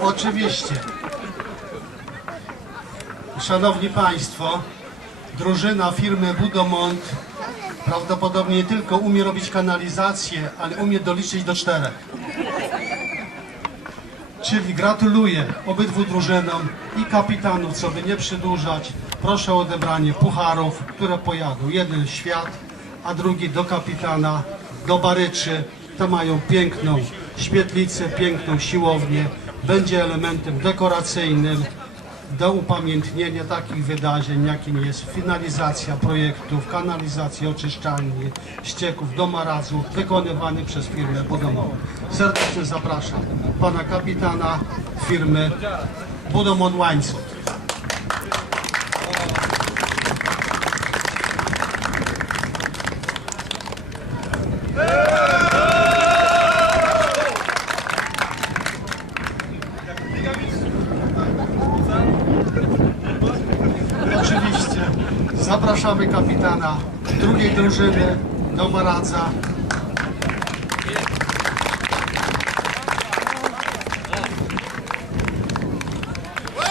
Oczywiście. Szanowni Państwo, drużyna firmy Budomont prawdopodobnie nie tylko umie robić kanalizację, ale umie doliczyć do czterech. Czyli gratuluję obydwu drużynom i kapitanów, co by nie przedłużać. Proszę o odebranie pucharów, które pojadą. Jeden świat, a drugi do kapitana, do baryczy. To mają piękną świetlicę, piękną siłownię. Będzie elementem dekoracyjnym do upamiętnienia takich wydarzeń, jakim jest finalizacja projektów, kanalizacji, oczyszczalni, ścieków do marazu, wykonywany przez firmę Budomon. Serdecznie zapraszam pana kapitana firmy Budomon Łańcuch. Oczywiście zapraszamy kapitana drugiej drużyny do Maradza.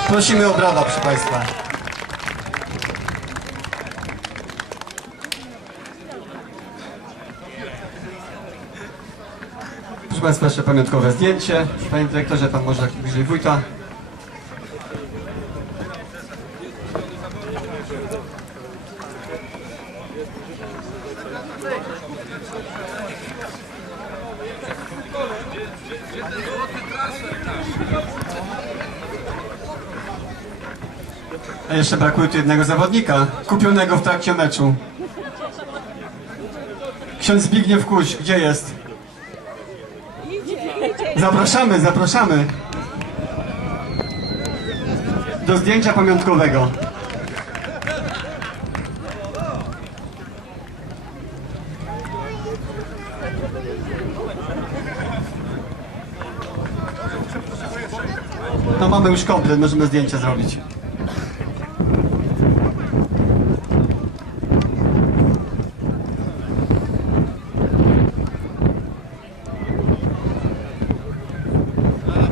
Prosimy o brawa, proszę Państwa. Proszę Państwa, jeszcze pamiątkowe zdjęcie. Panie dyrektorze, Pan może bliżej wójta. A jeszcze brakuje tu jednego zawodnika, kupionego w trakcie meczu. Ksiądz Zbigniew Kuś, gdzie jest? Zapraszamy, zapraszamy. Do zdjęcia pamiątkowego. No mamy już komplet, możemy zdjęcie zrobić.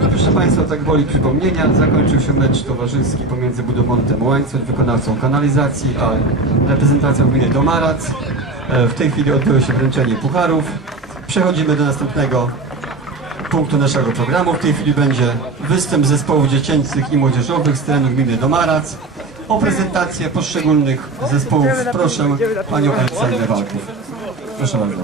Proszę Państwa, tak woli przypomnienia, zakończył się mecz towarzyski pomiędzy Budomontem Łańcuch, wykonawcą kanalizacji, a reprezentacją gminy Domarac. E, W tej chwili odbyło się wręczenie pucharów. Przechodzimy do następnego punktu naszego programu. W tej chwili będzie występ zespołów dziecięcych i młodzieżowych z terenu gminy Domarac. O prezentację poszczególnych zespołów proszę Panią Aleksandrę Walków. Proszę bardzo.